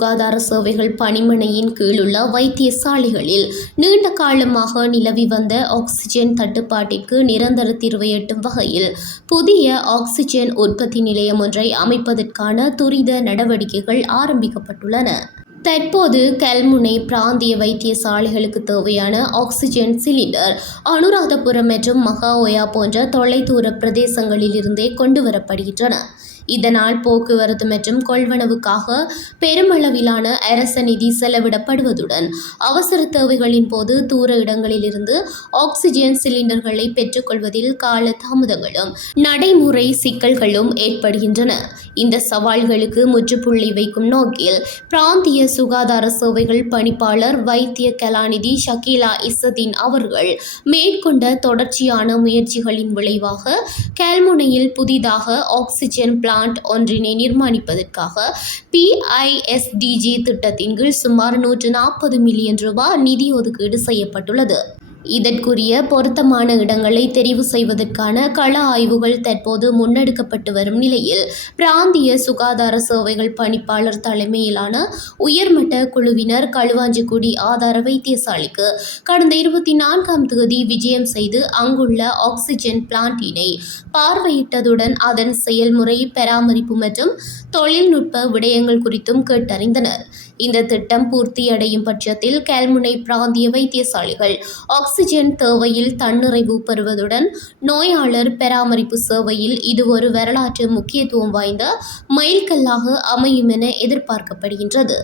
சுகாதார சேவைகள் பணிமனையின் கீழுள்ள வைத்தியசாலைகளில் நீண்ட காலமாக நிலவி வந்த ஆக்சிஜன் தட்டுப்பாட்டிற்கு நிரந்தர தீர்வை எட்டும் வகையில் புதிய ஆக்சிஜன் உற்பத்தி நிலையம் ஒன்றை அமைப்பதற்கான துரித நடவடிக்கைகள் ஆரம்பிக்கப்பட்டுள்ளன. தற்போது கல்முனை பிராந்திய வைத்தியசாலைகளுக்கு தேவையான ஆக்சிஜன் சிலிண்டர் அனுராதபுரம் மற்றும் மகாஓயா போன்ற தொலைதூர பிரதேசங்களில் இருந்தே கொண்டுவரப்படுகின்றன. இதனால் போக்குவரத்து மற்றும் கொள்வனவுக்காக பெருமளவிலான அரச நிதி செலவிடப்படுவதுடன் அவசர தேவைகளின் போது தூர இடங்களிலிருந்து ஆக்சிஜன் சிலிண்டர்களை பெற்றுக்கொள்வதில் கால தாமதங்களும் நடைமுறை சிக்கல்களும் ஏற்படுகின்றன. இந்த சவால்களுக்கு முற்றுப்புள்ளி வைக்கும் நோக்கில் பிராந்திய சுகாதார சேவைகள் பணிப்பாளர் வைத்திய கலாநிதி ஷக்கீலா இஸ்ஸதீன் அவர்கள் மேற்கொண்ட தொடர்ச்சியான முயற்சிகளின் விளைவாக கல்முனையில் புதிதாக ஆக்சிஜன் பிளான்ட் ஒன்றினை நிர்மாணிப்பதற்காக PISDG திட்டத்தின் கீழ் சுமார் 140 மில்லியன் ரூபாய் நிதி ஒதுக்கீடு செய்யப்பட்டுள்ளது. இதற்குரிய பொருத்தமான இடங்களை தெரிவு செய்வதற்கான கள ஆய்வுகள் தற்போது முன்னெடுக்கப்பட்டு வரும் நிலையில் பிராந்திய சுகாதார சேவைகள் பணிப்பாளர் தலைமையிலான உயர்மட்ட குழுவினர் களுவாஞ்சிக்குடி ஆதார வைத்தியசாலைக்கு கடந்த 24ஆம் தேதி விஜயம் செய்து அங்குள்ள ஆக்சிஜன் பிளான்டினை பார்வையிட்டதுடன் அதன் செயல்முறை, பராமரிப்பு மற்றும் தொழில்நுட்ப விடயங்கள் குறித்தும் கேட்டறிந்தனர். இந்த திட்டம் பூர்த்தியடையும் பட்சத்தில் கல்முனை பிராந்திய வைத்தியசாலைகள் ஆக்சிஜன் தேவையில் தன்னிறைவு பெறுவதுடன் நோயாளர் பராமரிப்பு சேவையில் இது ஒரு வரலாற்று முக்கியத்துவம் வாய்ந்த மைல்கல்லாக அமையும் என எதிர்பார்க்கப்படுகின்றது.